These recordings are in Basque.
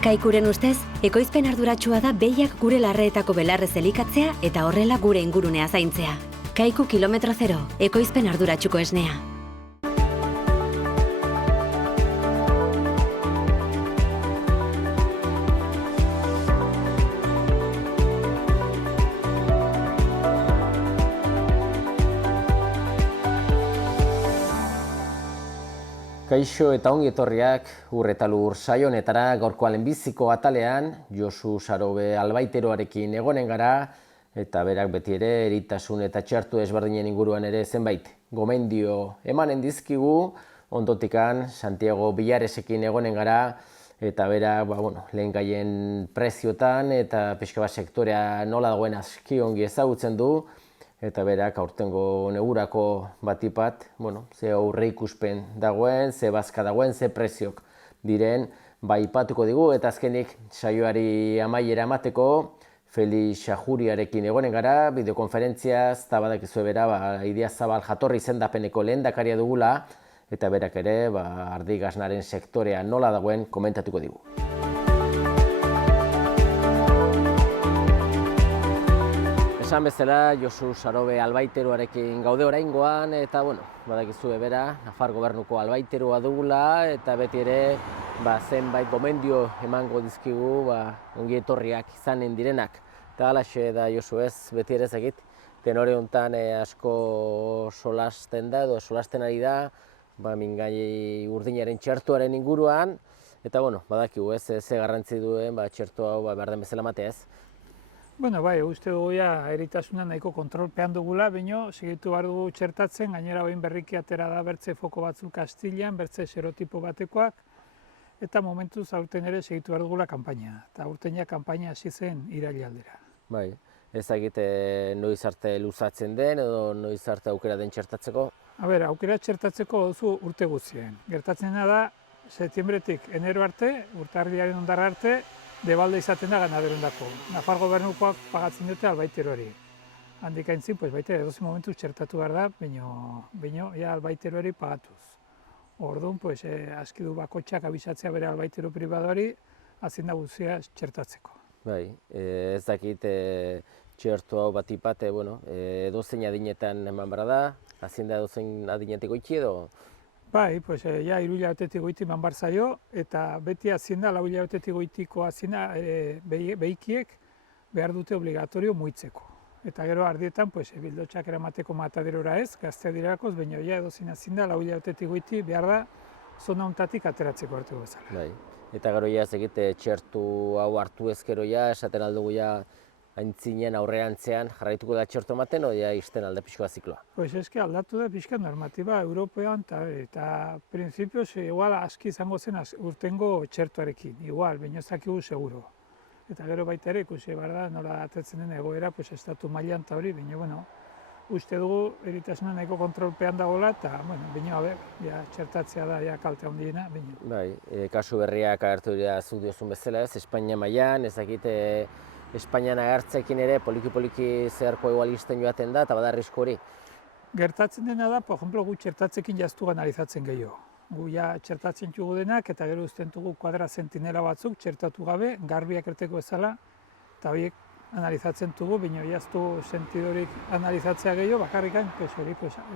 Kaikuren ustez, ekoizpen arduratsua da behiak gure larreetako belarrez elikatzea eta horrela gure ingurunea zaintzea. Kaiku kilometro zero, ekoizpen arduratsuko esnea. Kaixo eta ongi etorriak Ur eta Lur saio honetara gaurko lehenbiziko atalean Josu Sarobe Albaiteroarekin egonen gara eta berak beti ere eritasun eta txertu ezberdinen inguruan ere zenbait gomendio emanen dizkigu. Ondotikan Santiago Villaresekin egonen gara eta berak lehen gaien preziotan eta pixka bat sektorea nola dagoen aski ongi ezagutzen du. Eta berak aurtengo negurako batipat, ze aurreikuspen dagoen, ze bazka dagoen, ze preziok diren, aipatuko digu. Eta azkenik saioari amaiera emateko, Felix Xajuriarekin egonen gara, bideokonferentziaz, eta badakizue bera, Idiazabal jatorri izendapeneko lehendakaria dugula, eta berak ere, ardi gasnaren sektorea nola dagoen komentatuko digu. Esan bezala, Josu Sarobe Albaiteroarekin gaude oraingoan, eta badakizue bera, Nafar gobernuko albaiteroa dugula, eta beti ere zenbait gomendio emango dizkigu ongi etorriak izanen direnak. Eta halaxe da Josu ez, beti ere ezagit, tenore honetan asko solasten da, edo solasten ari da, mingai urdinaren txertuaren inguruan, eta badakigu ez, ze garrantzi duen txertu hau behar den bezala matea ez. Uste dugu eritasuna nahiko kontrolpean dugula, baina segitu behar dugu txertatzen, gainera behin berriki atera da bertze foko batzuk Kastilan, bertze serotipo batekoak, eta momentuz aurten ere segitu behar dugula kanpaina. Eta aurten kanpaina hasi zen iraila aldera. Ezagit noiz arte luzatzen den edo noiz arte aukera den txertatzeko? Aukera txertatzeko duzu urte guztien. Gertatzen da, septiembretik enero arte, urtarrilaren ondarra arte, debalde izaten da ganaderondako. Nafar gobernukoak pagatzen dute albaiteroari. Handik aintzin, baita edozein momentu txertatu behar da, baina albaiteroari pagatuz. Orduan, aski du bakotxak abisatzea bere albaitero pribadoari, hazin da guztia txertatzeko. Ez dakit txertu hau batipat, edozein adinetan eman behar da, hazin da edozein adinetik goiti edo? Hiru hilabetetik goiti eman behar zaio, eta beti hazin da, lau hilabetetik goitiko hazin da, behikiek behar dute obligatorio muitzeko. Eta gero ardietan, bildotxak eramateko mataderora ez, gaztea dirakoz, baina edozein hazin da, lau hilabetetik goiti behar da, zona honetatik ateratzeko hartu bezala. Eta gero egite txertu hau hartu ezkero esaten aldugu aintzinen aurrerantzean jarraituko da txertu ematen, o izten alde pixkoa zikloa? Aldatu da pixka normatiba European, eta prinsipioz igual aski izango zen urtengo txertuarekin, baina ez dakigu seguro. Eta gero baita ere ikusi behar da nola atetzen den egoera estatu mailan eta hori, baina uste dugu eritasuna nahiko kontrolpean dagoela, eta baina txertatzea da kalte handiena. Kasu berriak agertu dira zuk diozun bezala ez, Espainia mailan, ez dakit Espainian agertzekin ere poliki-poliki zeharko igual izten joaten da, eta bada arrisku hori? Gertatzen dena da, por ejemplo, gu txertatzekin jaztu analizatzen gehiago. Gu txertatzen dugu denak, eta gero uzten dugu kuadra sentinela batzuk txertatu gabe, garbiak erteko bezala, eta horiek analizatzen dugu, baina jaztu sentidorik analizatzea gehiago, bakarrikan,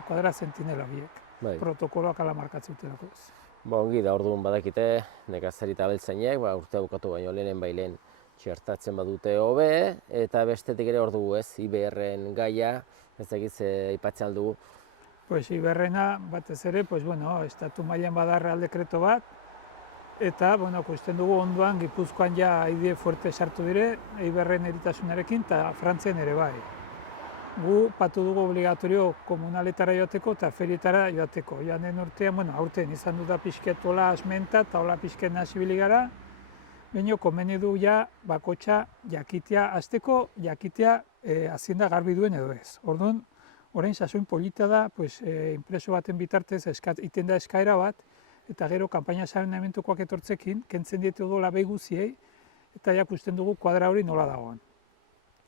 kuadra sentinela horiek, protokoloak ala markatzen dutelako ez. Ongi da, orduan badakite, nekazari eta abeltzainek, urtea bukatu baino lehenen bailen txertatzen badute hobe, eta bestetik ere ordugu ez, IBR-en gaia, ez egiz aipatzen aldugu. IBR-ena batez ere, estatu mailan bada real dekreto bat, eta ikusten dugu ondoan Gipuzkoan aide fuerte sartu dire, IBR-en eritasunarekin eta Frantzian ere bai. Gu patu dugu obligatorio komunaletara joateko eta ferietara joateko. Joanen urtean, aurten izan dut da pixket hola asmenta eta hola pixket nasibili gara, baina komeni du bakotxa jakitea azteko, jakitea hazin da garbi duen edo ez. Orduan, orain sasoin polita da, impreso baten bitartez iten da eskaera bat, eta gero kanpaina saneamentukoak etortzekin, kentzen dietu dola behi guziei, eta jakusten dugu kuadra hori nola dagoen.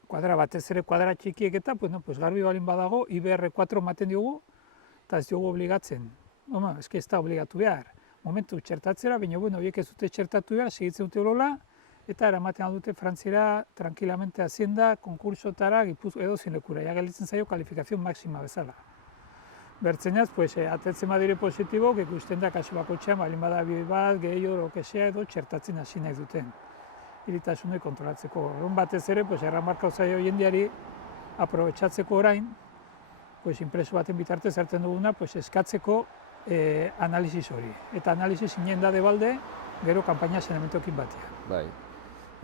Kuadra batez ere kuadra txikiek eta, garbi balin badago, IBR4 maten diogu, eta ez diogu obligatzen. Ez da obligatu behar. momentu txertatzera, baina bueno, horiek ez dute txertatu behar, segitzen dute olola, eta eramaten dute Frantziera tranquilamente hazienda, konkursotara, edo zinekura, ja gelditzen zaio kalifikazio maksima bezala. Bertzenaz, pues, atetzen badire positibok, ikusten da kasu bakotxean, balin bada bi bat, gehiago, lokesea edo txertatzen hasi nahi duten. Iritasunoi kontrolatzeko. Orduan batez ere, pues, erramarkau zaio jendeari aprobetxatzeko orain, pues, inpreso baten bitartez hartzen duguna, pues, eskatzeko analizis hori. Eta analizis inen da debalde, gero kanpaina saneamentokin batean. Bai.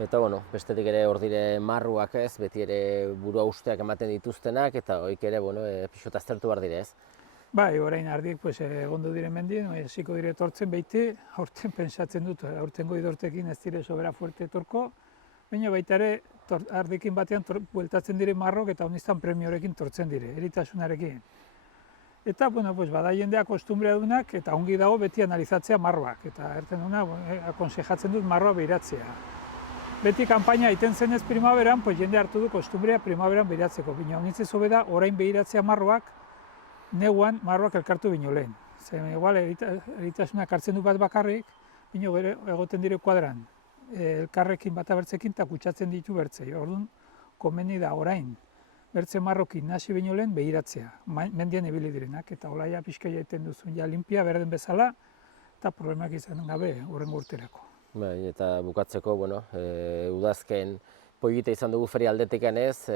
Eta, bueno, bestetik ere hor dire marruak ez, beti ere burua usteak ematen dituztenak, eta hoik ere, bueno, pixota aztertu behar dire ez. Bai, orain ardik, pues, egondu dire mendien, hasiko dire etortzen behiti, aurten pentsatzen dut, aurtengo idortekin ez dire sobera fuerte etorko, baina baita ere, ardikin batean bueltatzen dire marrok eta honiztan premiorekin tortzen dire, eritasunarekin. Eta, bueno, pues, bada jendea kostumbrea dunak, eta ongi dago beti analizatzea marroak, eta erten duna, akonsejatzen dut marroa behiratzea. Beti kanpaina egiten zenez primaveran, pues, jende hartu du kostumbrea primaveran behiratzeko, baina honitzez hobe da, orain behiratzea marroak, neguan marroak elkartu bino lehen. Zer, igual, eritasunak hartzen du bat bakarrik, bino egoten dire kuadran, elkarrekin bat abertzekin eta kutsatzen ditu bertzei. Orduan, komeni da orain, bertze marrokin nasi bino lehen behiratzea, mendian ibili direnak, eta olaia pixka jaiten duzun, ja limpia berden bezala, eta problemak izan gabe hurrengo urterako. Bai, eta bukatzeko, bueno, udazken polita izan dugu feria aldetikan ez,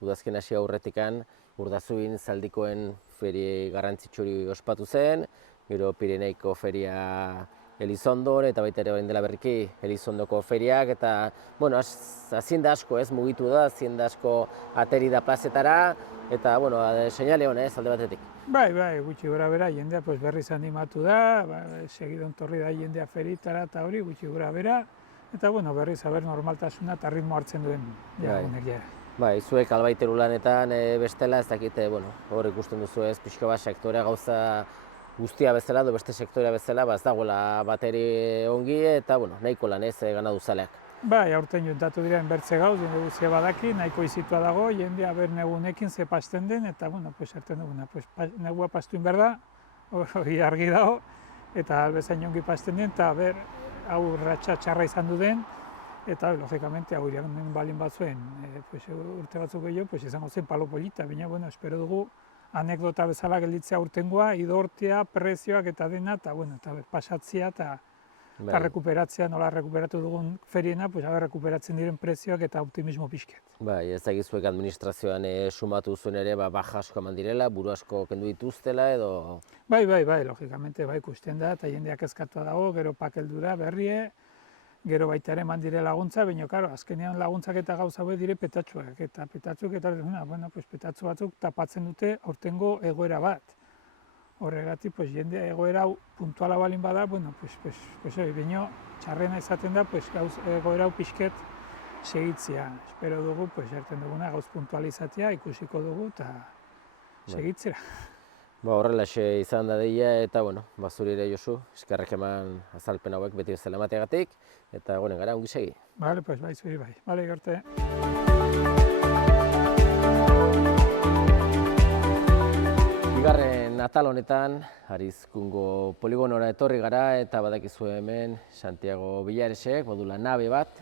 udazken hasi aurretikan, Urdazuin zaldikoen feri garrantzitsuri ospatu zen, gero Pireneiko feria Elizondon, eta baita ere orain dela berriki Elizondoko feriak, eta, bueno, hazienda asko ez mugitu da, hazienda asko ateri da plazetara, eta, bueno, seinale hon ez, alde batetik. Bai, gutxi gora bera, jendea pues, berriz animatu da, segidon torri da jendea feritara eta hori, gutxi gora bera, eta, bueno, berriz haber normaltasuna eta ritmo hartzen duen, ja, honek ja. Bai, zuek albaiteru lanetan bestela, ez dakite, bueno, hor ikusten duzu ez, pixka bat sektorea gauza guztia bezala, edo beste sektorea bezala, ez dagoela bateri ongi, eta, bueno, nahiko lan ez ganaduzaleak. Bai, aurten juntatu diren bertze gauz, jende guztia badaki, nahiko izitua dago, jendea ber negunekin ze pasten den, eta, bueno, pues, erten duguna, pues, negua pastuin behar da, hori argi dago, eta albezain ongi pasten den, eta ber, hau ratxa txarra izan du den, eta, logikamente, hau iranen balin batzuen, urte batzuk gehiago, izango zen palo polita, baina, bueno, espero dugu, anekdota bezala gelditzea urtengoa, idortea, prezioak eta dena, eta, bueno, eta pasatzea, eta rekuperatzea, nola rekuperatu dugun feriena, rekuperatzen diren prezioak eta optimismo pixket. Bai, ez dakizuek administrazioan sumatu zuen ere, baja asko eman direla, buru asko kendu dituztela, edo... Bai, logikamente, ikusten da, eta jendeak ezkatua dago, gero pakeldura berrie, gero baita ere eman dire laguntza, baina, karo, azkenean laguntzak eta gauza hauek dire petatxuak, eta petatxuk eta, bueno, petatxu batzuk tapatzen dute aurtengo egoera bat. Horregatik, jende egoera puntuala balin bada, bueno, baina txarrena izaten da, egoera pixket segitzea. Espero dugu, erten duguna gauz puntualizatea, ikusiko dugu, eta segitzera. Horrelaxe izan da deia, eta, bueno, zuri Josu, eskerrak eman azalpen hauek beti bezala emateagatik, eta gonen gara, ongi segi. Bale, bai, zuri bai. Bale, garte. Bigarren atal honetan, Arizkungo poligonora etorri gara, eta badakizu hemen Santiago Villaresek, modula nabe bat,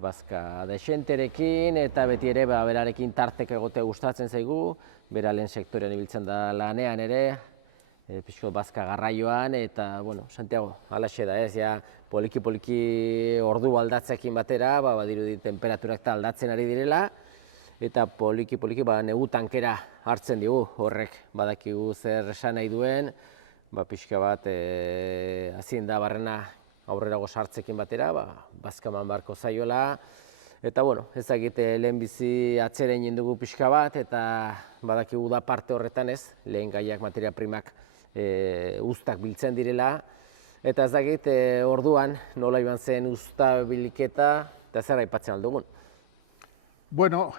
bazka desenterekin, eta beti ere berarekin tartek egote gustatzen zaigu, bera lehen sektorean ibiltzen da lanean ere, pixko bazka garraioan, eta, bueno, Santiago, halaxe da ez, ja, poliki ordu aldatzeekin batera, badirudi temperaturak eta aldatzen ari direla, eta poliki negu tankera hartzen digu, horrek badakigu zer esan nahi duen, pixka bat hazienda barrena aurrerago sartzekin batera, bazkaman barko zaiola, eta, bueno, ezagite lehenbizi atzeren jindugu pixka bat, eta badakigu da parte horretan ez, lehen gaiak materia primak uztak biltzen direla, eta ezagit orduan nola iban zen uzta biliketa, eta zer aipatzen aldugun. Bueno,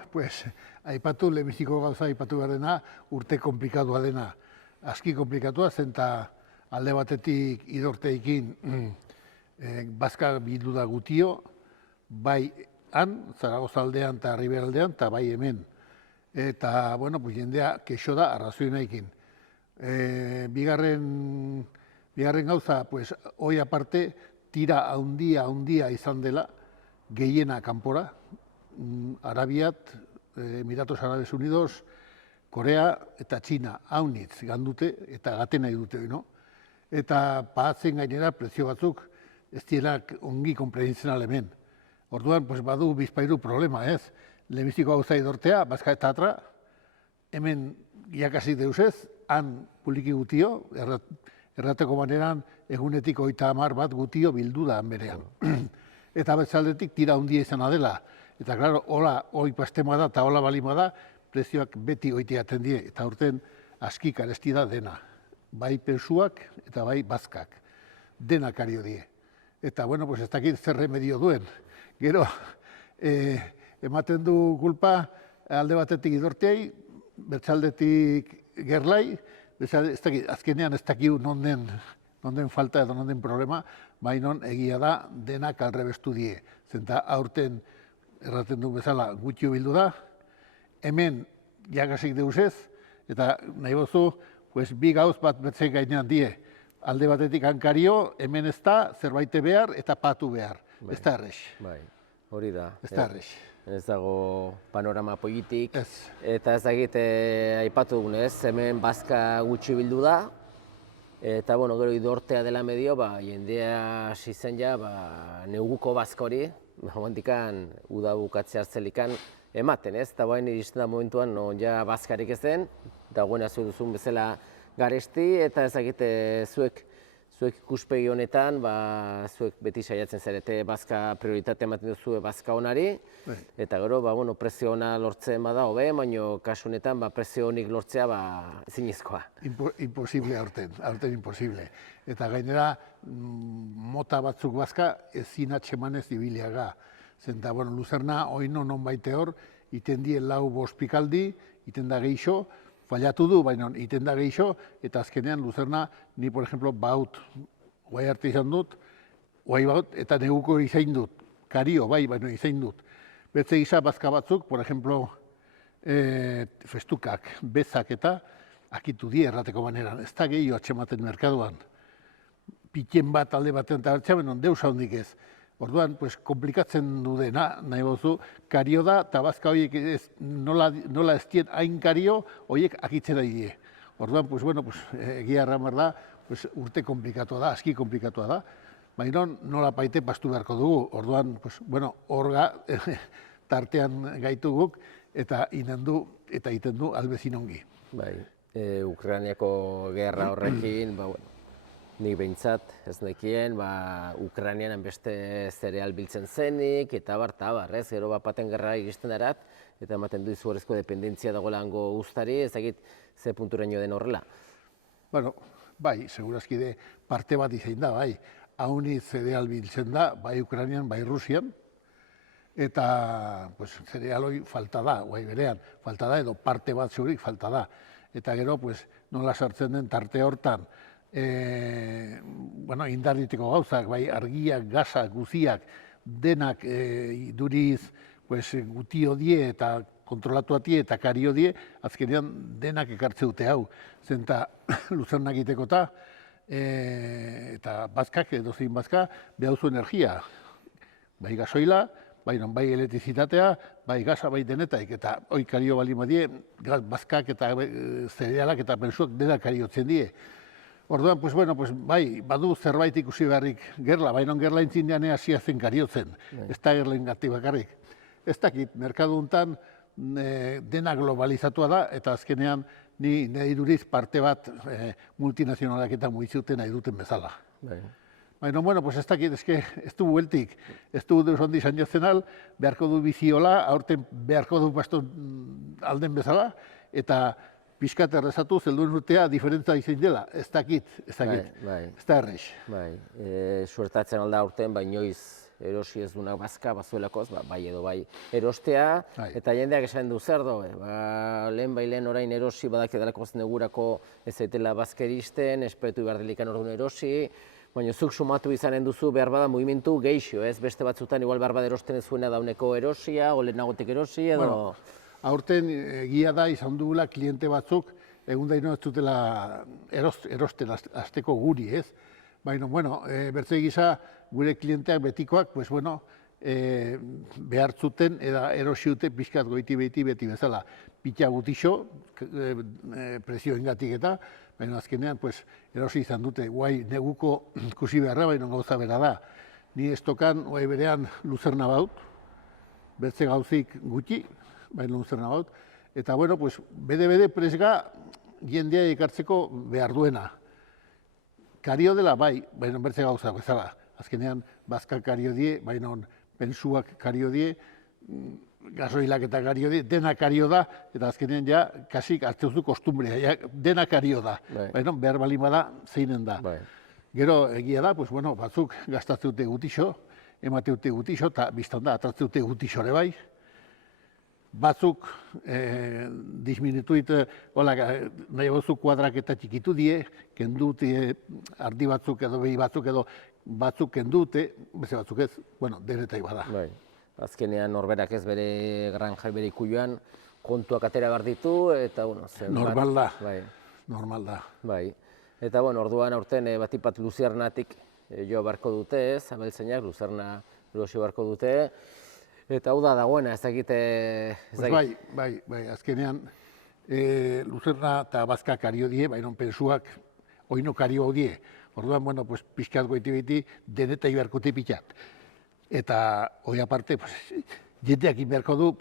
aipatu, lehenbiziko gauza aipatu behar dena, urte komplikatua dena. Aski komplikatua zen, eta alde batetik idorteikin bazka bildu da gutio, bai han, Zaragoza aldean eta Ribera aldean, eta bai hemen. Eta, bueno, jendea kexo da arrazoinaikin. Bigarren Bigarren gauza, pues, hoi aparte, tira handia izan dela, gehiena kanpora, Arabiat, Emiratos Árabes Unidos, Korea eta Txina haunitz gandute eta gaten nahi dute, no? Eta pahatzen gainera prezio batzuk ez dielak ongi konprenitzen hemen. Orduan, pues, badu bizpairu problema, ez? Lehenbiziko gauza idortea, bazka eta atra, hemen jakasik deusez, han puliki gutio, errateko maneran egunetik 30 bat gutio bildu da han berean. Eta betzaldetik tira handia izan dela. Eta, klaro, hola, hoi pastema da eta hola balima da, prezioak beti oiteaten die, eta urten aski karesti da dena. Bai pensuak eta bai bazkak. Denak ario die. Eta, bueno, pues ez dakit zer remedio duen. Gero, ematen du kulpa alde batetik idorteai, bertzaldetik gerlai, azkenean ez dakiu non den falta edo non den problema, bainon egia da denak alrebestu die. Zenta aurten erraten du bezala gutxio bildu da, hemen jakasik deusez, eta nahi bozu, pues, bi gauz bat betzen gainean die. Alde batetik hankario, hemen ez da, zerbaite behar eta patu behar. Ez da errex. Bai, hori da. Ez da errex. Ez dago panorama politik. Ez. Eta ez dakit aipatu dugunez, hemen bazka gutxi bildu da. Eta, bueno, gero idortea dela medio, jendea hasi zen ja, neguko bazka hori, momentikan uda bukatzea hartzelikan ematen, ez? Eta bain iristen da momentuan non ja bazkarik ez den, eta guena zu duzun bezala garesti, eta ez dakit zuek ikuspegi honetan, zuek beti saiatzen zarete bazka prioritate ematen duzu bazka honari, eta gero, prezio ona lortzen bada hobe, baina kasu honetan prezio honik lortzea ezinezkoa. Imposible aurten imposible. Eta gainera, mota batzuk bazka ezin atxemanez ibiliaga. Zenta, Luzerna, oino non baite hor, iten die 4-5 pikaldi, iten da geixo, fallatu du, baina iten da geixo, eta azkenean Luzerna, ni, por ejemplo, baut, guai arte izan dut, guai baut, eta neguko izain dut, kario, baina izain dut. Betze gisa bazka batzuk, por ejemplo, festukak, bezak eta, akitu die errateko maneran, ez da gehiago atxematen merkaduan. Pitien bat alde batean eta hartxamen, deus handik ez. Orduan, komplikatzen du dena, nahi bozu, kario da, eta bazka horiek nola ez dien hain kario, horiek akitzen ari die. Orduan, egia erramar da, urte komplikatua da, aski komplikatua da, baina nola paite pastu beharko dugu. Orduan, orga tartean gaitu guk, eta iten du albezin ongi. Bai, Ukrainiako gerra horrekin, nik behintzat ez nekien, Ukrainian beste zereal biltzen zenik, eta ez, gero baten gerra iristen darat, eta ematen du izugarrizko dependentzia dagoela hango guztari, ez dakit ze punturaino den horrela. Bai, segurazkide parte bat izain da, bai. Hauni zereal biltzen da, bai Ukrainian, bai Rusian, eta zereal hori falta da, guai berean, falta da, edo parte bat zeurik falta da. Eta gero, nola sartzen den tarte hortan, indarriteko gauzak, bai argiak, gazak, guziak, denak iduriz gutio die eta kontrolatu die eta kario die, azkenean denak ekartze dute hau. Zenta Luzernak itekota, eta bazkak, edozein bazka, behauzu energia. Bai gasoila, bai elektrizitatea, bai gaza, bai denetaik, eta hoi kario bali badie, bazkak eta zerealak eta pensuak denak kariotzen die. Orduan, bai, badu zerbait ikusi beharrik gerla, baina gerla intzindean hasia zen kariotzen, ez da gerlain gati bakarrik. Ez dakit, merkadu hontan dena globalizatua da, eta azkenean nahi duriz parte bat multinazionalak eta muizuten nahi duten bezala. Baina, ez dakit, ez du bueltik, ez du deus handi izan jatzen beharko du biziola, aurten beharko du baston alden bezala, eta pixkat errezatu, zelduen urtea diferentza izan dela, ez dakit, ez da erreix. Suertatzen alda aurten, inoiz erosi ez dunak bazka, bazuelakoz, bai edo bai erostea, eta jendeak esan du zer do, lehen orain erosi badak edalako zenegurako ez zaitela bazkeristen, esperetu behar delikan orduan erosi, baina zuk sumatu izanen duzu behar bada movimentu geixo, ez beste batzutan igual behar bada erosten ez zuena dauneko erosia, o lehenagotik erosi edo... Aurten egia da izan dugula kliente batzuk, egun daino ez dutela erosten azteko guri, ez? Baina, bueno, bertze gisa, gure klienteak betikoak, pues, bueno, behar zuten, erosiute pixkat goiti beti bezala. Pitxa gutixo, presioengatik eta, baina azkenean, pues, erosi izan dute, guai neguko ikusi beharra, baina gauza bera da. Ni estokan, guai berean, luzerna baut, bertze gauzik gutxi, baina luzerna baut. Eta, bueno, pues, bede presga jendea ekartzeko behar duena. Kario dela, bai, baina bertze gauza bezala. Azkenean, bazkak kario die, baina pensuak kario die, gasoilak eta kario die, dena kario da, eta azkenean ja, kasik hartzen zu kostumbrea, ja, dena kario da. Baina behar bali bada, zeinen da. Gero, egia da, pues, bueno, batzuk gastatzen dute gutixo, emate dute gutixo, eta biztan da, atratzen dute gutixore bai. Batzuk disminutu ditu, nahi batzuk kuadrak eta txikitu die, kendute ardi batzuk edo behi batzuk edo batzuk kendute, beste batzuk ez, bueno, denetai bada. Azkenean norberak ez bere granja bere ikuioan kontuak atera behar ditu, eta, bueno, normal da, normal da. Eta, bueno, orduan aurten batipat luzernatik jo beharko dute, ez, abeltzainak luzerna erosi beharko dute, eta hau da dagoena, ez dakite... Bai, azkenean luzerna eta bazka kario die, baina pensuak oino kario hau die. Orduan, bueno, pixkat goiti beti, denetai beharkote pitxat. Eta, hoi aparte, jendeak inberko du,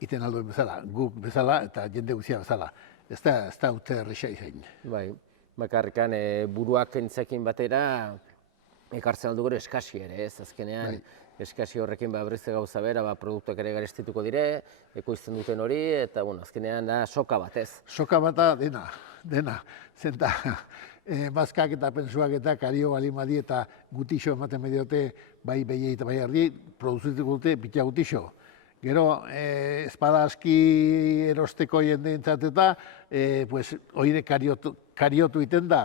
iten alduen bezala, guk bezala eta jende guzia bezala. Ez da urte erresa izan. Bai, bakarrikan buruak entzekin batera, ekartzen aldu gure eskasi ere, ez? Azkenean, eskasi horrekin berrize gauza bera, produktuak ere garestituko dire, ekoizten duten hori, eta, bueno, azkenean da soka bat, ez? Soka bata dena. Zenta, bazkak eta pensuak eta kario balimadi eta gutixo ematen mediote, bai behiei eta bai ardi, produzituko dute pitxa gutixo. Gero, espada aski erosteko jende entzateta, oire kariotu iten da,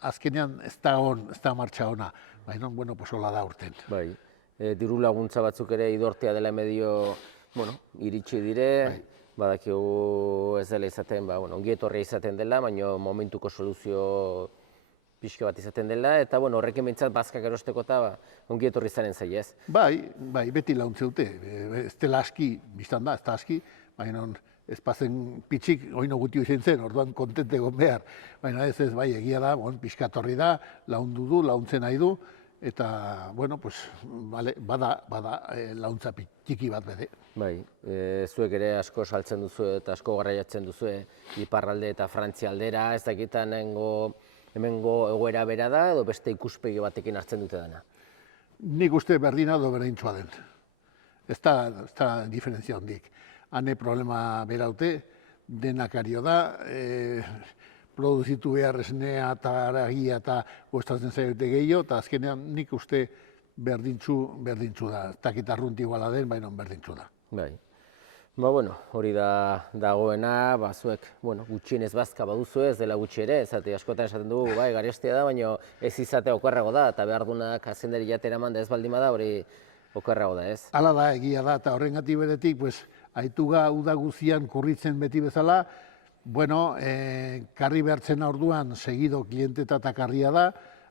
azkenean ez da martxa ona. Baina, bueno, hola da urten. Bai, diru laguntza batzuk ere idortea dela medio, bueno, iritsi dire, badakigu ez dela izaten, ongi etorria izaten dela, baina momentuko soluzio pixka bat izaten dela, eta, bueno, horrekin behintzat bazkak erosteko eta ongi etorri zaren zai, ez? Bai, beti laguntze dute. Ez dela aski, biztan da, ez da aski, baina ez pazen pitxik oino gutio izan zen, orduan kontente egon behar. Baina ez, bai, egia da, pixka torri da, lagundu du, laguntzen nahi du, eta, bueno, bada laguntza txiki bat bede. Bai, zuek ere asko saltzen duzu eta asko garraiatzen duzu iparralde eta Frantzia aldera, ez dakitan hemengo egoera bera da, edo beste ikuspegi batekin hartzen dute dena? Nik uste berdina edo berdintzua den. Ez da diferentzia hondik. Hane problema beraute, denak ario da, produzitu behar esnea eta aragia eta gostatzen zaiote gehiago, eta azkenean nik uste berdintzu da. Ez dakit arrunti iguala den, baina berdintzu da. Bai. Bueno, hori da dagoena, zuek, gutxienez bazka baduzu ez dela gutxi ere, askotan esaten dugu, bai, garestia da, baina ez izatea okerrago da, eta behar dunak azendari jatera manda ez baldin bada, hori okerrago da, ez? Hala da, egia da, eta horrengatik beretik, aituga uda guzian kurritzen beti bezala, karri behartzen orduan segido klienteta eta karria da,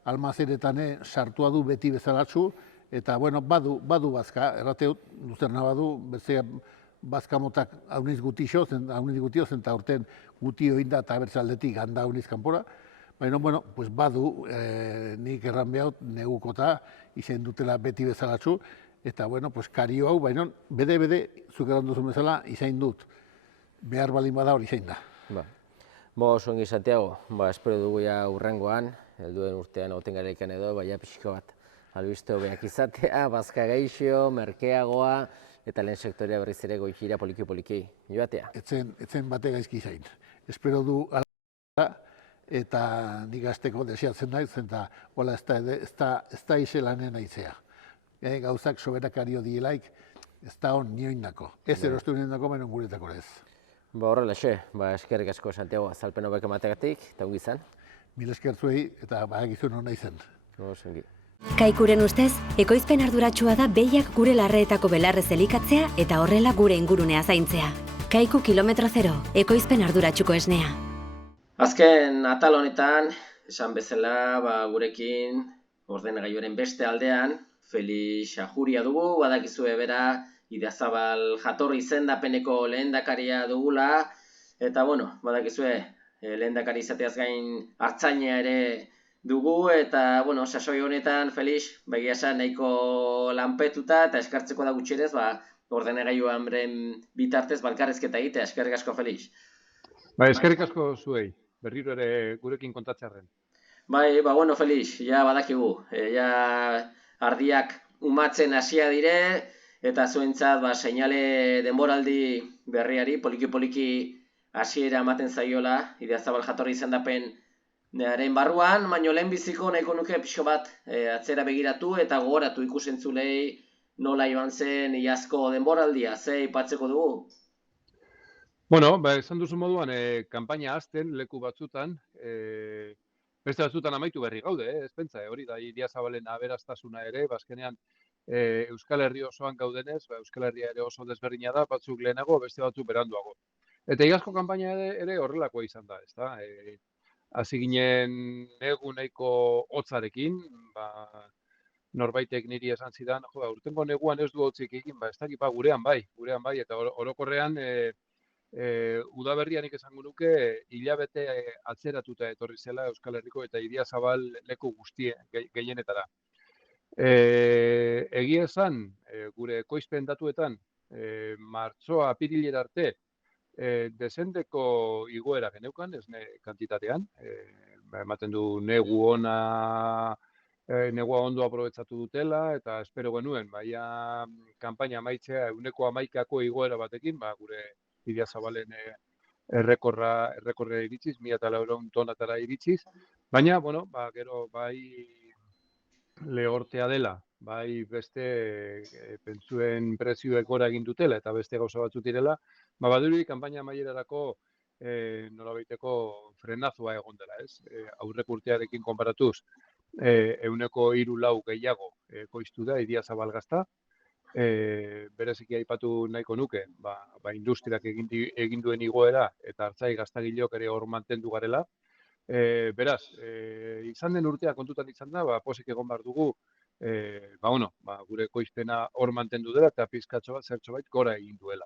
almazenetan sartua du beti bezalatzu, eta badu bazka, errateut, luzerna badu, bezea bazka motak hauniz gutio zen, eta urten gutio inda eta bertzaldetik handa hauniz kanpora, baina, badu, nik erran behut, negukota, izen dutela beti bezalatzu, eta, kario hau, baina, bede, zuk eran duzun bezala, izain dut, behar balin bada hori izain da. Oso ongi, Santiago, espero dugu ja urrengoan, helduen urtean oten garaikan edo, pixko bat, albiste hobeak izatea, bazka gaixo, merkeagoa, eta lehen sektorea berriz ere goikira poliki joatea. Etzen bate gaizki izain. Espero du ala eta nik azteko deseatzen nahi, zenta hola ez da izelanen aitzea. Gauzak soberakario dielaik, ez da hon nioindako. Ez erostu nioindako, baina guretako ez. Horrela xe, eskerrik asko, Santiago, azalpen hobek emategatik, eta ongi izan. Mil esker zuei, eta badakizun hona izan. Ongi. Kaikuren ustez, ekoizpen arduratsua da behiak gure larreetako belarrez elikatzea eta horrela gure ingurunea zaintzea. Kaiku kilometro zero, ekoizpen arduratsuko esnea. Azken atal honetan, esan bezala, gurekin ordenagailuaren beste aldean, Felix Ajuria dugu, badakizue bera, Idiazabal jatorri izendapeneko lehendakaria dugula, eta badakizue, lehendakari izateaz gain artzaina ere dugu, eta sasoi honetan, Felix, begia esan nahiko lanpetuta, eta eskartzeko da gutxerez, ordenagailuaren bitartez balkarrezketa egitea, eskerrik asko, Felix. Eskerrik asko zuei, berriro ere gurekin kontatzearren. Felix, ja badakigu, ja ardiak umatzen hasia dire, eta zuentzat seinale denboraldi berriari, poliki-poliki hasiera ematen zaiola, Idiazabal jatorri izendapenaren barruan, baino lehenbiziko nahiko nuke pixo bat atzera begiratu eta gogoratu ikusentzulei nola joan zen iazko denboraldia, ze aipatzeko dugu? Esan duzu moduan, kanpaina hasten leku batzutan, beste batzutan amaitu berri gaude, ez pentsa, hori da Idiazabalen aberastasuna ere, azkenean Euskal Herri osoan gaudenez, Euskal Herria ere oso desberdina da, batzuk lehenago, beste batzuk beranduago. Eta iazko kanpaina ere horrelakoa izan da, ezta? Hasi ginen negu nahiko hotzarekin, norbaitek niri esan zidan, urtengo neguan ez du hotzik egin, ez dakit gurean bai, eta orokorrean udaberrianik esango nuke hilabete atzeratuta etorri zela Euskal Herriko eta Idiazabal leku gehienetara. Egia esan, gure ekoizpen datuetan, martxoa apirilera arte, desendeko igoera geneukan, esne kantitatean, ematen du negua ondo aprobetsatu dutela, eta espero genuen, kanpaina amaitzea 11% igoera batekin, gure Idiazabalen errekorra iritsiz, 1.400 tonatara iritsiz, baina, gero lehortea dela, beste pentsuen prezioek gora egin dutela eta beste gauza batzuk direla, badirudi kanpaina amaierarako nolabaiteko frenazoa egon dela, ez? Aurreko urtearekin konparatuz, 3% gehiago ekoiztu da Idiazabal gazta, bereziki aipatu nahiko nuke, industriak egin duen igoera eta hartzai gaztagileok ere hor mantendu garela. Beraz, izan den urtea kontutan izan da, pozik egon behar dugu, gure ekoizpena hor mantendu dela eta pizkatxo bat, zertxo bait, gora egin duela.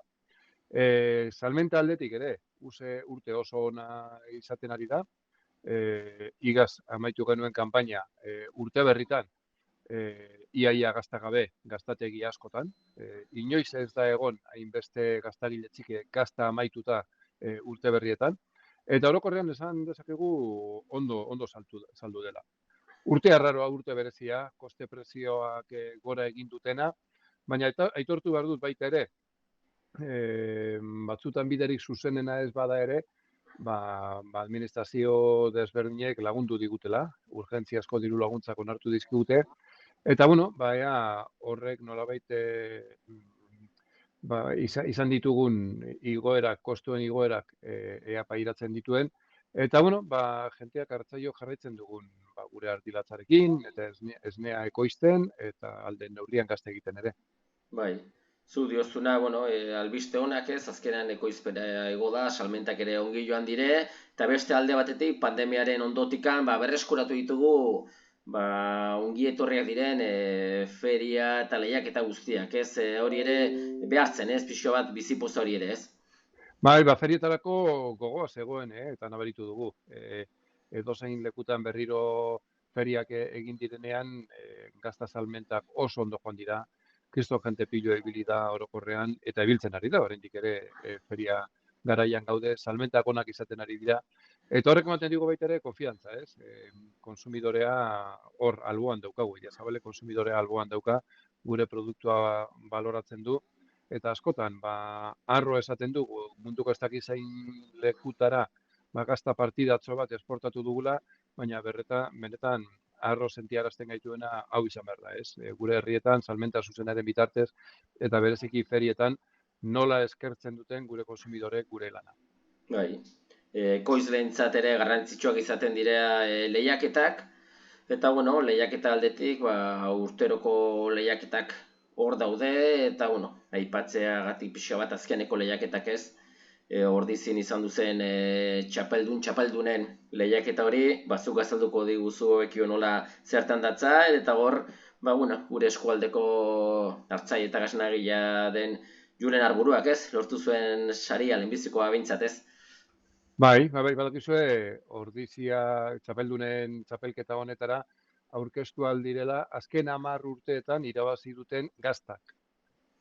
Salmenta aldetik ere, urte oso ona izaten ari da, igaz amaitu genuen kanpaina urte berritan, iaia gaztagabe gaztategi askotan, inoiz ez da egon hainbeste gaztagile txike gazta amaituta urte berrietan, eta orokorrean esan dezakegu ondo saldu dela. Urte arraroa, urte berezia, koste prezioak gora egin dutena, baina aitortu behar dut baita ere, batzutan biderik zuzenena ez bada ere, administrazio desberdinek lagundu digutela, urgentziazko diru laguntzak onartu dizkigute, eta horrek nolabait izan ditugun igoerak, kostuen igoerak ea pairatzen dituen, eta jenteak hartzaio jarraitzen dugun gure artilatzarekin, eta esnea ekoizten, eta alden neurrian gazte egiten ere. Zu diozuna, albiste honak ez, azkenean ekoizpena ego da, salmentak ere ongi joan dire, eta beste alde batetik pandemiaren ondotikan berreskuratu ditugu ongi etorriak diren feria eta lehiaketa guztiak, ez? Hori ere behartzen, ez? Pixo bat bizipoza hori ere, ez? Ferietarako gogoa zegoen, eta nabaritu dugu. Edozein lekutan berriro feriak egin direnean, gazta salmentak oso ondo joan dira, kristo jente pilo ibili da orokorrean, eta ibiltzen ari da, oraindik ere feria garaian gaude, salmentak onak izaten ari dira, eta horrek ematen digu baita ere konfiantza, ez? Konsumidorea hor alboan daukagu, Idiazabale konsumidorea alboan dauka, gure produktua baloratzen du, eta askotan, arro esaten dugu, munduko ez dakiz zain lekutara, gazta partidatxo bat esportatu dugula, baina benetan arro sentiarazten gaituena hau izan behar da, ez? Gure herrietan, salmenta zuzenaren bitartez, eta bereziki ferietan, nola eskertzen duten gure konsumidorek gure lana. Ekoizleentzat ere garrantzitsuak izaten dira lehiaketak, eta lehiaketa aldetik, urteroko lehiaketak hor daude, eta aipatzeagatik pixo bat azkeneko lehiaketak ez, Ordizin izan duzen txapeldunen lehiaketa hori, bazuk azalduko diguzu ekio nola zertan datza, eta hor, gure eskualdeko hartzai eta gasnagila den Julen Arburuak, ez? Lortu zuen saria lehenbizikoa behintzat, ez? Bai, badakizue ordizia txapeldunen txapelketa honetara aurkeztu aldirela azken 10 urteetan irabazi duten gaztak.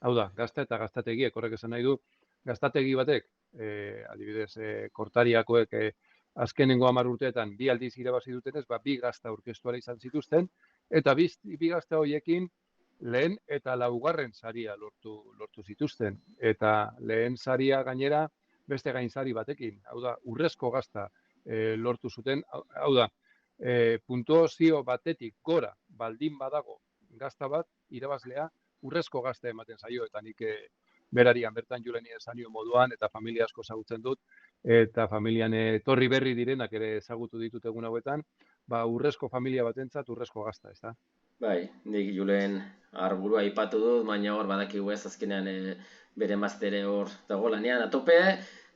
Hau da, gazta eta gaztategiek, horrek esan nahi du, gaztategi batek, adibidez, kortariakoek azkenengo 10 urteetan 2 aldiz irabazi dutenez, 2 gazta aurkeztu izan zituzten, eta 2 gazta horiekin lehen eta laugarren saria lortu zituzten. Eta lehen saria gainera beste gainsari batekin, hau da, urrezko gazta lortu zuten, hau da, puntuazio batetik gora baldin badago gazta bat, irabazlea urrezko gazta ematen zaio, eta nik berarian bertan Juleni esanio moduan, eta familia asko ezagutzen dut, eta familian etorri berri direnak ere ezagutu ditut egun hauetan, urrezko familia batentzat urrezko gazta, ez da? Bai, nik Julen Arburua aipatu dut, baina hor badakigu ez azkenean bere emaztere hor dago lanean atope,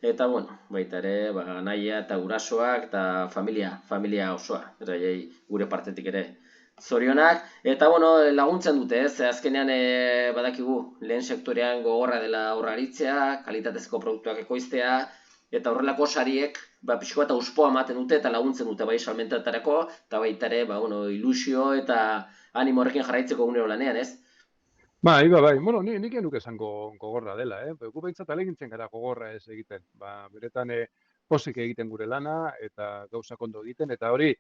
eta baita ere, nahia eta gurasoak eta familia osoa, beraiei gure partetik ere zorionak, eta laguntzen dute ez, azkenean badakigu lehen sektorean gogorra dela horra aritzea, kalitatezko produktuak ekoiztea, eta horrelako sariek pixko eta uspoa ematen dute eta laguntzen dute bai salmentatarako, eta baita ere, ilusio eta animo horrekin jarraitzeko gunero lanean, ez? Bai, nik genuke esango gogorra dela, gu behintzat alegintzen gara gogorra ez egiten. Beretan pozik egiten gure lana eta gauzak ondo egiten, eta hori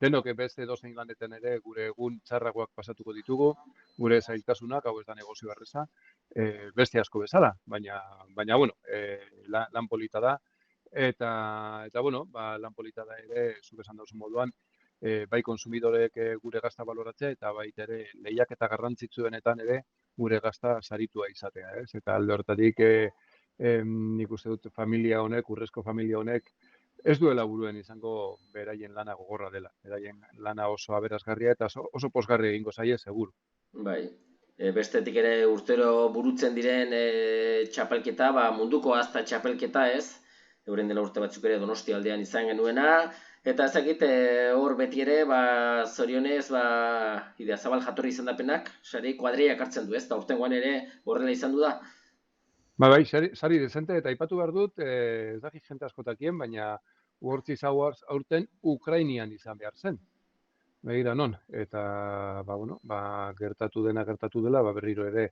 denok beste edozein lanetan ere gure egun txarragoak pasatuko ditugu, gure zailtasunak, hau ez da negozio erreza, beste asko bezala, baina lan polita da, eta lan polita da ere, zuk esan dauzun moduan, bai konsumidorek gure gazta baloratzea, eta baita ere lehiak eta garrantzitsuenetan ere gure gazta saritua izatea, ez? Eta alde hortatik nik uste dut familia honek, urrezko familia honek, ez duela buruen izango beraien lana gogorra dela. Beraien lana oso aberasgarria eta oso pozgarria egingo zaie, seguru. Bai, bestetik ere urtero burutzen diren txapelketa, munduko azta txapelketa ez, euren dela urte batzuk ere Donostia aldean izan genuena, eta ezakit hor beti ere, zorionez, Ideazabal jatorri izendapenak, sari kuadriak hartzen du ez, eta urtengoan ere horrela izan du da. Bai, sari dezente, eta aipatu behar dut, ez dakit jente askotakien, baina World Awards aurten Ukrainian izan behar zen. Begira non, eta gertatu dela, berriro ere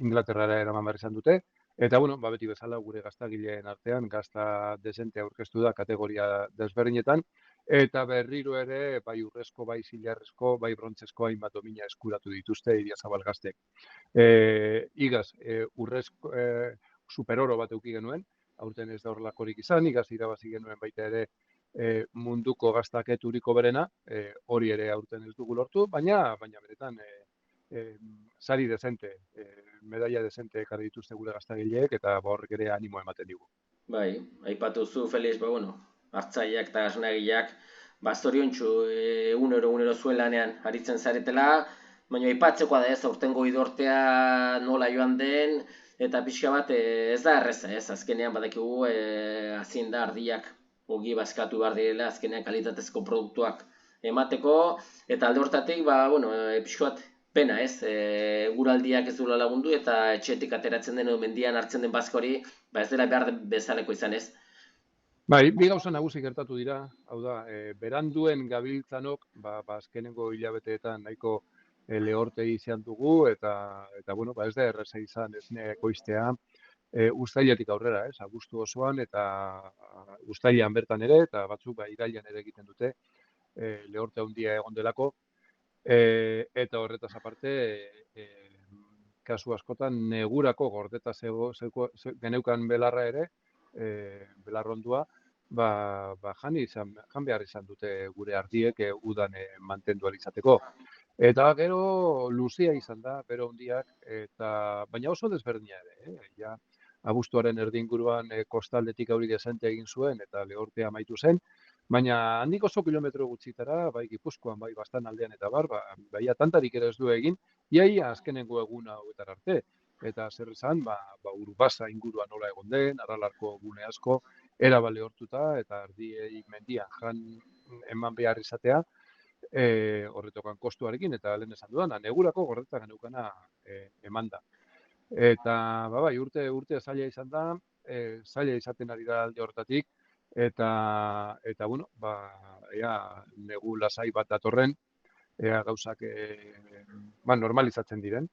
Inglaterrara eraman behar izan dute, eta beti bezala gure gaztagileen artean, gazta dezente aurkeztu da kategoria desberdinetan, eta berriro ere, bai urrezko, bai zilarrezko, bai brontzesko hainbat domina eskuratu dituzte Idiazabal gaztek. Igaz, urrezko superoro bat eduki genuen, aurten ez da horrelakorik izan, igaz irabazi genuen baita ere munduko gaztaketuriko berena, hori ere aurten ez dugu lortu, baina beretan sari dezente, medaia dezente ekarri dituzte gure gaztagileek, eta horrek ere animo ematen digu. Bai, aipatu zu, Felix, hartzaileak eta gasnagileak, zoriontsu egunero zuen lanean aritzen zaretela, baina aipatzekoa da ez, aurtengo idortea nola joan den, eta pixka bat ez da erreza ez, azkenean badakigu hazin da ardiak ogi bazkatu behar direla, azkenean kalitatezko produktuak emateko, eta alde hortatik, pixka bat pena ez, guraldiak ez duela lagundu, eta etxetik ateratzen den mendian hartzen den bazka hori, ez dela behar bezaleko izan ez. Bai, bi gauza nagusi gertatu dira, hau da, beranduen gabiltzanok, azkenengo hilabeteetan nahiko lehorte izan dugu, eta ez da erreza izan esne ekoiztea, uztailetik aurrera, ez, abuztu osoan, eta uztailean bertan ere, eta batzuk irailean ere egiten dute, lehorte handia egon delako, eta horretaz aparte, kasu askotan negurako gordeta geneukan belarra ere, belarrondua, jan behar izan dute gure ardiek udan mantendu izateko. Eta gero luzea izan da, bero handiak, baina oso desberdina ere. Abuztuaren erdinguruan kostaldetik hori dezente egin zuen eta lehortea amaitu zen, baina handik oso kilometro gutxitara, bai Gipuzkoan, bai Bastan aldean eta tantarik ere ez du egin, iaia azkenengo eguna hauetar arte. eta zer esan, Urbasa ingurua nola egon den, Aralarko gune asko, erabale hortuta eta ardiei mendian jan eman behar izatea, horretokan kostuarekin, eta lehen esan dudan, negurako gordetak geneukana eman da. Eta, bai, urte zaila izan da, zaila izaten ari da alde hortatik, eta bueno, ea negu lasai bat datorren, ea gauzak normalizatzen diren,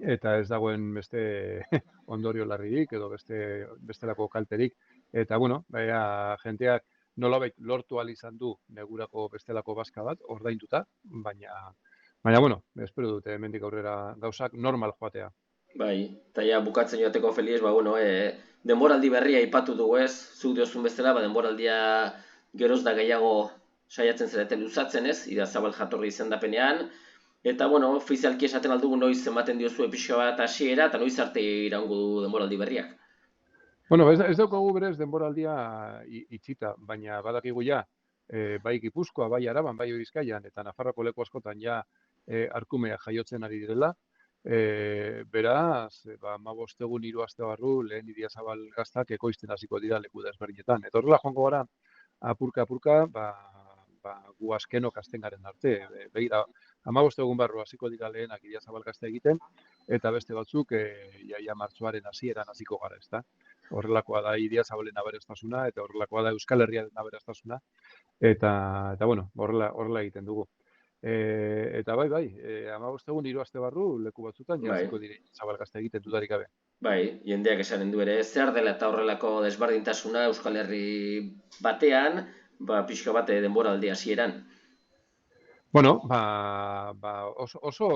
eta ez dagoen beste ondorio larririk edo bestelako kalterik, eta bueno, ea jenteak nolabait lortu ahal izan du negurako bestelako bazka bat, ordainduta, baina bueno, espero dute hemendik aurrera gauzak normal joatea. Bai, eta ja bukatzen joateko Feliz, bueno, denboraldi berria aipatu dugu ez, zuk diozun bezala, denboraldia geroz da gehiago saiatzen zarete luzatzen ez, Idiazabal jatorri izendapenean, eta bueno, ofizialki esaten aldugu noiz ematen diozu pixka bat hasiera, eta noiz arte iraungo du denboraldi berriak. Bueno, ez daukagu berez denboraldia itxita, baina badakigu ja, bai Gipuzkoa, bai Araban, bai Bizkaian, eta Nafarroako leku askotan ja arkumeak jaiotzen ari direla. Beraz, 15 egun 3 aste barru lehen Idiazabal gaztak ekoizten hasiko dira leku desberdinetan. Eta horrela joango gara, apurka, gu azkenok hasten garen arte. Begira, 15 egun barru hasiko dira lehenak Idiazabal gazta egiten, eta beste batzuk jaia martxoaren hasieran hasiko gara, ezta? Horrelakoa da Idiazabalen aberastasuna, eta horrelakoa da Euskal Herriaren aberastasuna, eta bueno, horrela egiten dugu. Eta bai, 15 egun 3 aste barru leku batzutan jasiko dire Idiazabal gazta egiten dudarik gabe. Bai, jendeak esanen du ere, zer dela eta horrelako desberdintasuna Euskal Herri batean, pixka bat denboraldi hasieran. Bueno, oso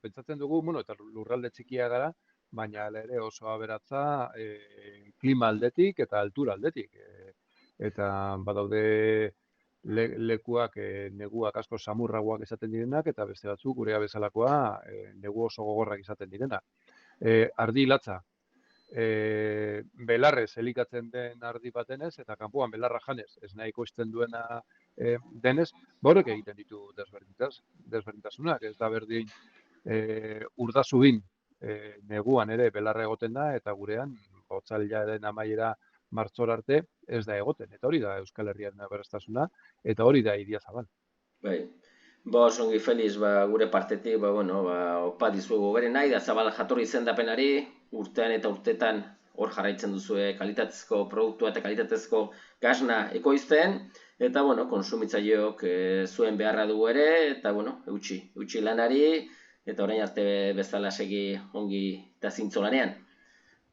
pentsatzen dugu, eta lurralde txikia gara, baina ere oso aberatza klima aldetik eta altura aldetik. Eta badaude lekuak, neguak asko samurragoak izaten direnak, eta beste batzuk gurea bezalakoa negu oso gogorrak izaten direnak. Ardi latza, belarrez elikatzen den ardi batenez, eta kanpoan belarra janez, ez nahiko izten duena denez, horrek egiten ditu desberdintasunak, ez da berdin urdazubin neguan ere belarra egoten da, eta gurean, otsailaren amaiera martxor arte, ez da egoten, eta hori da Euskal Herriaren aberastasuna, eta hori da Idiazabal. Bai, ongi Feliz, gure partetik, opa dizuegu berena, Idiazabal jatorri izendapenari, urtean eta urtetan hor jarraitzen duzue kalitatezko produktua eta kalitatezko gasna ekoizten, eta konsumitzaileok zuen beharra dugu ere, eta eutxi lanari, eta orain arte bezala segi ongi eta zintzo lanean.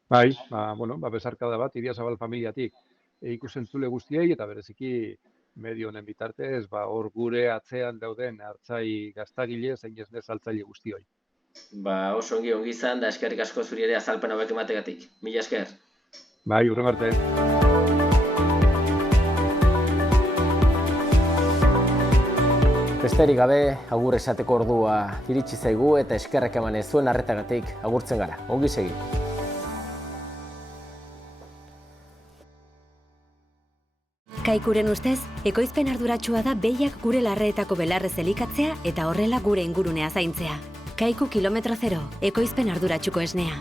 Bai, besarkada bat Idiazabal familiatik ikusentzule guztiei, eta bereziki medio honen bitartez, hor gure atzean dauden hartzai gaztagile, zein ez saltzaile guztioi. Oso ongi izan, da eskerrik asko zuri ere azalpen hauek emategatik. Mila esker. Bai, hurrengo arte. Besterik gabe, agur esateko ordua iritsi zaigu eta eskerrak emanez zuen arretagatik agurtzen gara. Ongi segi. Kaikuren ustez, ekoizpen arduratsua da behiak gure larreetako belarrez elikatzea eta horrela gure ingurunea zaintzea. Kaiku kilometro zero, ekoizpen arduratsuko esnea.